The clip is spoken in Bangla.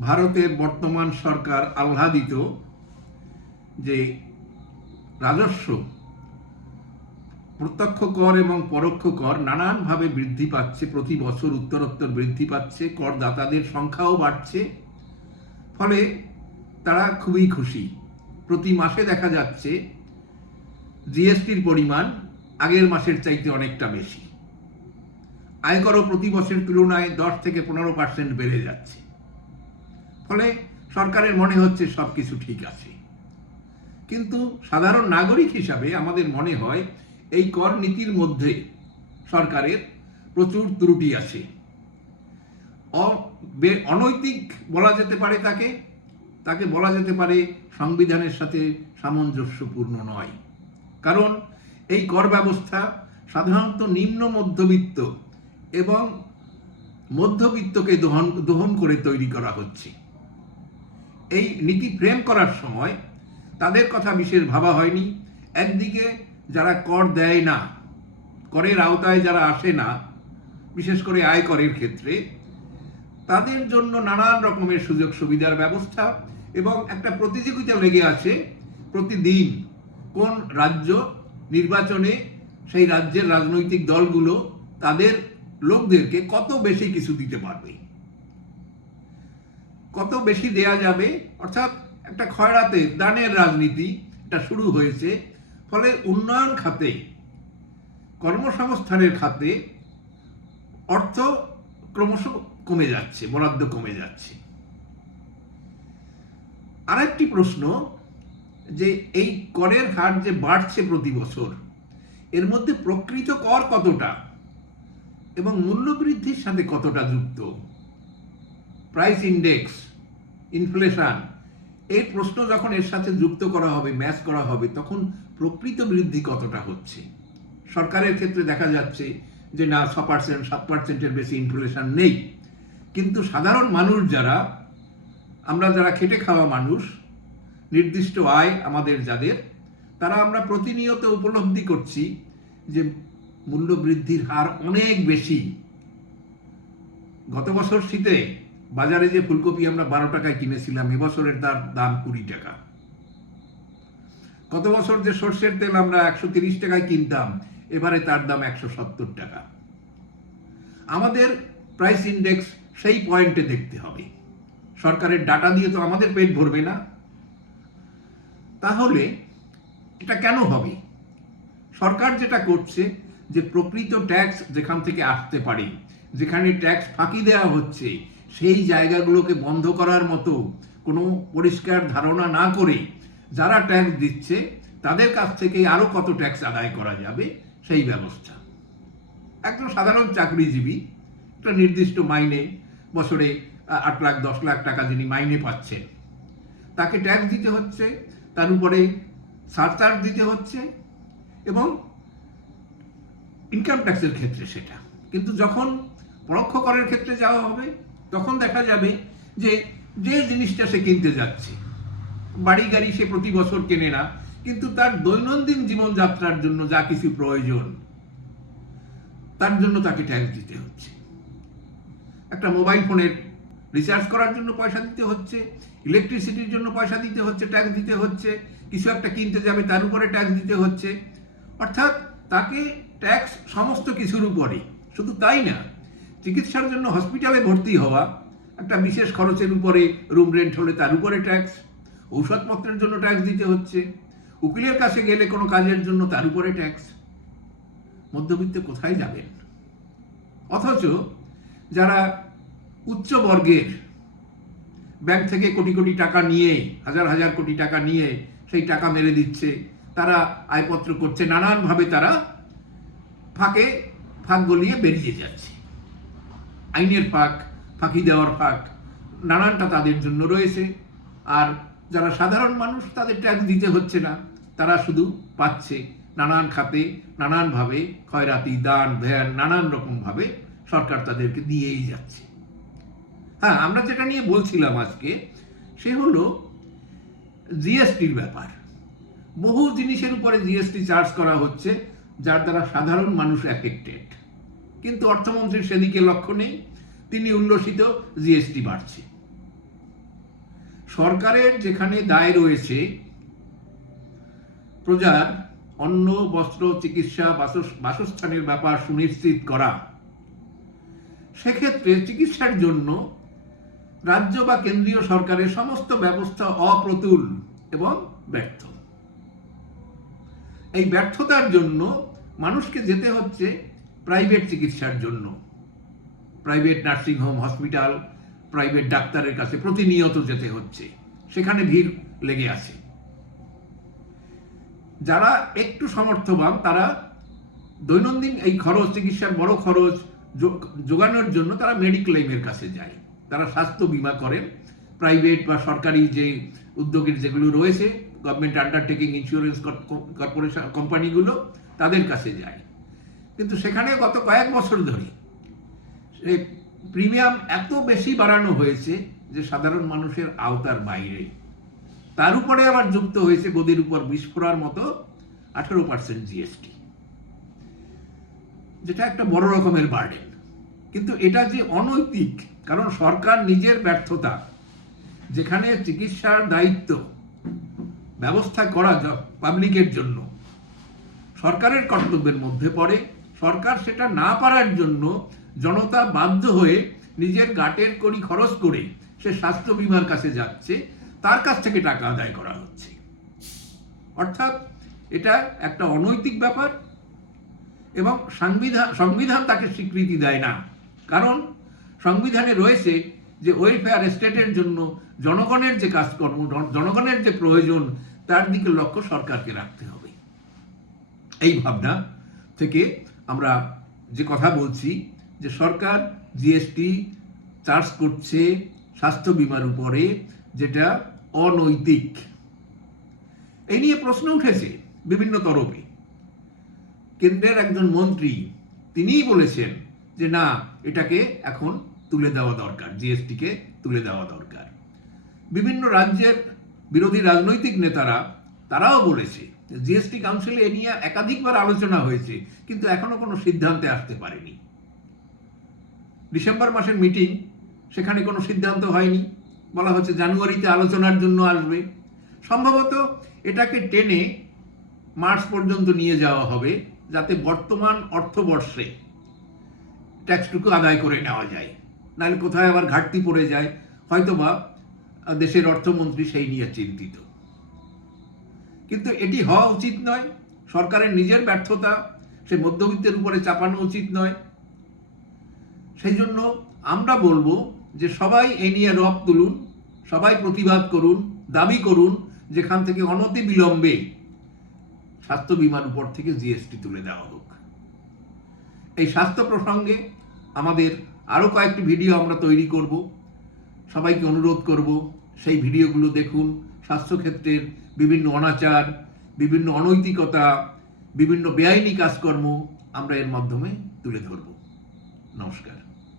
ভারতের বর্তমান সরকার আহ্লাদিত যে রাজস্ব, প্রত্যক্ষ কর এবং পরোক্ষ কর নানানভাবে বৃদ্ধি পাচ্ছে, প্রতি বছর উত্তরোত্তর বৃদ্ধি পাচ্ছে, করদাতাদের সংখ্যাও বাড়ছে, ফলে তারা খুবই খুশি। প্রতি মাসে দেখা যাচ্ছে জিএসটির পরিমাণ আগের মাসের চাইতে অনেকটা বেশি। আয়করও প্রতি বছরের তুলনায় দশ থেকে পনেরো পার্সেন্ট বেড়ে যাচ্ছে। ফলে সরকারের মনে হচ্ছে সব কিছু ঠিক আছে। কিন্তু সাধারণ নাগরিক হিসাবে আমাদের মনে হয় এই কর নীতির মধ্যে সরকারের প্রচুর ত্রুটি আছে। অনৈতিক বলা যেতে পারে তাকে তাকে বলা যেতে পারে সংবিধানের সাথে সামঞ্জস্যপূর্ণ নয়। কারণ এই কর ব্যবস্থা সাধারণত নিম্ন মধ্যবিত্ত এবং মধ্যবিত্তকে দহন দহন করে তৈরি করা হচ্ছে। এই নীতি ফ্রেম করার সময় তাদের কথা বিশেষ ভাবা হয়নি। একদিকে যারা কর দেয় না, করের আওতায় যারা আসে না, বিশেষ করে আয় করের ক্ষেত্রে, তাদের জন্য নানান রকমের সুযোগ সুবিধার ব্যবস্থা এবং একটা প্রতিযোগিতা লেগে আছে প্রতিদিন কোন রাজ্য নির্বাচনে সেই রাজ্যের রাজনৈতিক দলগুলো তাদের লোকদেরকে কত বেশি কিছু দিতে পারবে। কত বেশি দেয়া যাবে? অর্থাৎ একটা খয়রাতে দানের রাজনীতি এটা শুরু হয়েছে। ফলে উন্নয়ন খাতে, কর্মসংস্থানের খাতে অর্থ ক্রমশ কমে যাচ্ছে, বরাদ্দ কমে যাচ্ছে। আরেকটি প্রশ্ন, যে এই করের হার যে বাড়ছে প্রতি বছর, এর মধ্যে প্রকৃত কর কতটা এবং মূল্য বৃদ্ধির সাথে কতটা যুক্ত? Price index inflation. এই প্রশ্ন যখন এর সাথে যুক্ত করা হবে, ম্যাচ করা হবে, তখন প্রকৃত বৃদ্ধি কতটা হচ্ছে? সরকারের ক্ষেত্রে দেখা যাচ্ছে যে, না ছ পার্সেন্ট সাত পার্সেন্টের বেশি ইনফ্লেশন নেই। কিন্তু সাধারণ মানুষ যারা, আমরা যারা খেটে খাওয়া মানুষ, নির্দিষ্ট আয় আমাদের যাদের, তারা আমরা প্রতিনিয়ত উপলব্ধি করছি যে মূল্য বৃদ্ধির হার অনেক বেশি। গত বছর শীতে বাজারে যে ফুলকপি আমরা বারো টাকায় কিনেছিলাম, এবছরের তার দাম কুড়ি টাকা। গত বছর যে সর্ষের তেল আমরা একশো তিরিশ টাকায় কিনতাম, এবারে তার দাম একশো সত্তর টাকা। আমাদের প্রাইস ইন্ডেক্স সেই পয়েন্টে দেখতে হবে। সরকারের ডাটা দিয়ে তো আমাদের পেট ভরবে না। তাহলে এটা কেন হবে? সরকার যেটা করছে, যে প্রকৃত ট্যাক্স যেখান থেকে আসতে পারে, যেখানে ট্যাক্স ফাঁকি দেওয়া হচ্ছে সেই জায়গাগুলোকে বন্ধ করার মতো কোনো পরিষ্কার ধারণা না করে যারা ট্যাক্স দিচ্ছে, তাদের কাছ থেকে আরও কত ট্যাক্স আদায় করা যাবে, সেই ব্যবস্থা। একজন সাধারণ চাকরিজীবী, একটা নির্দিষ্ট মাইনে, বছরে আট লাখ, দশ লাখ টাকা যিনি মাইনে পাচ্ছেন, তাকে ট্যাক্স দিতে হচ্ছে, তার উপরে সারচার্জ দিতে হচ্ছে এবং ইনকাম ট্যাক্সের ক্ষেত্রে সেটা। কিন্তু যখন পরোক্ষ করের ক্ষেত্রে যাওয়া হবে তখন দেখা যাবে যে যে জিনিসটা সে কিনতে যাচ্ছে, বাড়ি গাড়ি সে প্রতি বছর কেনে না, কিন্তু তার দৈনন্দিন জীবনযাত্রার জন্য যা কিছু প্রয়োজন, তার জন্য তাকে ট্যাক্স দিতে হচ্ছে। একটা মোবাইল ফোনের রিচার্জ করার জন্য পয়সা দিতে হচ্ছে ইলেকট্রিসিটির জন্য পয়সা দিতে হচ্ছে ট্যাক্স দিতে হচ্ছে, কিছু একটা কিনতে যাবে তার উপরে ট্যাক্স দিতে হচ্ছে। অর্থাৎ তাকে ট্যাক্স সমস্ত কিছুর উপরে, শুধু তাই না চিকিৎসার জন্য হসপিটালে ভর্তি হওয়া, একটা বিশেষ খরচের উপরে রুম রেন্ট হলে তার উপরে ট্যাক্স ঔষধপত্রের জন্য ট্যাক্স দিতে হচ্ছে, উকিলের কাছে গেলে কোনো কাজের জন্য তার উপরে ট্যাক্স মধ্যবিত্ত কোথায় যাবেন? অথচ যারা উচ্চ বর্গের ব্যাংক থেকে কোটি কোটি টাকা নিয়ে, হাজার হাজার কোটি টাকা নিয়ে সেই টাকা মেরে দিচ্ছে, তারা আয়পত্র করছে, নানানভাবে তারা ফাঁকে, ফাঁক গলিয়ে বেরিয়ে যাচ্ছে। আইনের ফাঁক ফাঁকি দেওয়ার ফাঁক নানানটা তাদের জন্য রয়েছে। আর যারা সাধারণ মানুষ, তাদের ট্যাক্স দিতে হচ্ছে না। তারা শুধু পাচ্ছে নানান খাতে, নানানভাবে খয়রাতি দান, ধ্যান, নানান রকমভাবে সরকার তাদেরকে দিয়েই যাচ্ছে। হ্যাঁ আমরা যেটা নিয়ে বলছিলাম আজকে, সে হলো জিএসটির ব্যাপার। বহু জিনিসের উপরে জিএসটি চার্জ করা হচ্ছে, যার দ্বারা সাধারণ মানুষ এফেক্টেড কিন্তু অর্থমন্ত্রীর সেদিকে লক্ষ্য নেই, তিনি উল্লসিত জিএসটি বাড়ছে। সরকারের যেখানে দায় রয়েছে, প্রজার অন্ন, বস্ত্র, চিকিৎসা, বাসস- বাসস্থানের ব্যাপার সুনিশ্চিত করা। সেক্ষেত্রে চিকিৎসার জন্য রাজ্য বা কেন্দ্রীয় সরকারের সমস্ত ব্যবস্থা অপ্রতুল এবং ব্যর্থ। এই ব্যর্থতার জন্য মানুষকে যেতে হচ্ছে প্রাইভেট চিকিৎসার জন্য। Private nursing home hospital private ডাক্তারের কাছে প্রতিনিয়ত যেতে হচ্ছে। সেখানে ভিড় লেগে আছে। যারা একটু সমর্থবান, তারা দৈনন্দিন এই খরচ, চিকিৎসার বড় খরচ যোগানোর জন্য তারা মেডিক্লেমের কাছে যায়। তারা স্বাস্থ্য বীমা করেন। প্রাইভেট বা সরকারি যে উদ্যোগের যেগুলো রয়েছে গভর্নমেন্ট আন্ডারটেকিং ইন্স্যুরেন্স কর্পোরেশন কোম্পানিগুলো তাদের কাছে যায়। কিন্তু সেখানে গত কয়েক বছর ধরে সেই প্রিমিয়াম এত বেশি বাড়ানো হয়েছে যে সাধারণ মানুষের আওতার বাইরে। তার উপরে আবার যুক্ত হয়েছে গদির উপর বিস্ফোরার মতো আঠারো পার্সেন্ট জিএসটি। যেটা একটা বড় রকমের বার্ডেন কিন্তু এটা যে অনৈতিক, কারণ সরকার নিজের ব্যর্থতা, যেখানে চিকিৎসার দায়িত্ব, ব্যবস্থা করা পাবলিকের জন্য, সরকারের কর্তব্যের মধ্যে পড়ে। সরকার সেটা না পারার জন্য জনতা বাধ্য হয়ে নিজের গাটের করি খরচ করে সে স্বাস্থ্য বিমার কাছে যাচ্ছে, তার কাছ থেকে টাকা আদায় করা হচ্ছে। অর্থাৎ এটা একটা অনৈতিক ব্যাপার এবং সংবিধান সংবিধান তাকে স্বীকৃতি দেয় না। কারণ সংবিধানে রয়েছে যে ওয়েলফেয়ার স্টেটের জন্য জনগণের যে কাজকর্ম জনগণের যে প্রয়োজন, তার দিকে লক্ষ্য সরকারকে রাখতে হবে। এই ভাবনা থেকে আমরা যে কথা বলছি, যে সরকার জিএসটি চার্জ করছে স্বাস্থ্য বিমার উপরে, যেটা অনৈতিক। এই নিয়ে প্রশ্ন উঠেছে বিভিন্ন তরফে। কেন্দ্রের একজন মন্ত্রী তিনিই বলেছেন যে, না, এটাকে এখন তুলে দেওয়া দরকার জিএসটিকে তুলে দেওয়া দরকার। বিভিন্ন রাজ্যের বিরোধী রাজনৈতিক নেতারা, তারাও বলেছে জিএসটি কাউন্সিলে এ নিয়ে একাধিকবার আলোচনা হয়েছে, কিন্তু এখনও কোনো সিদ্ধান্তে আসতে পারেনি। ডিসেম্বর মাসের মিটিং, সেখানে কোনো সিদ্ধান্ত হয়নি। বলা হচ্ছে জানুয়ারিতে আলোচনার জন্য আসবে। সম্ভবত এটাকে টেনে মার্চ পর্যন্ত নিয়ে যাওয়া হবে, যাতে বর্তমান অর্থবর্ষে ট্যাক্সটুকু আদায় করে নেওয়া যায়। নাহলে কোথায় আবার ঘাটতি পড়ে যায়, হয়তোবা দেশের অর্থমন্ত্রী সেই নিয়ে চিন্তিত। কিন্তু এটি হওয়া উচিত নয়। সরকারের নিজের ব্যর্থতা, সে মধ্যবিত্তের উপরে চাপানো উচিত নয়। সেই জন্য আমরা বলব যে সবাই এ নিয়ে রব তুলুন, সবাই প্রতিবাদ করুন, দাবি করুন, যেখান থেকে অনতি বিলম্বে স্বাস্থ্য বিমার উপর থেকে জিএসটি তুলে দেওয়া হোক। এই স্বাস্থ্য প্রসঙ্গে আমাদের আরও কয়েকটি ভিডিও আমরা তৈরি করব। সবাইকে অনুরোধ করব সেই ভিডিওগুলো দেখুন স্বাস্থ্যক্ষেত্রের বিভিন্ন অনাচার বিভিন্ন অনৈতিকতা বিভিন্ন বেআইনি কাজকর্ম আমরা এর মাধ্যমে তুলে ধরব। নমস্কার।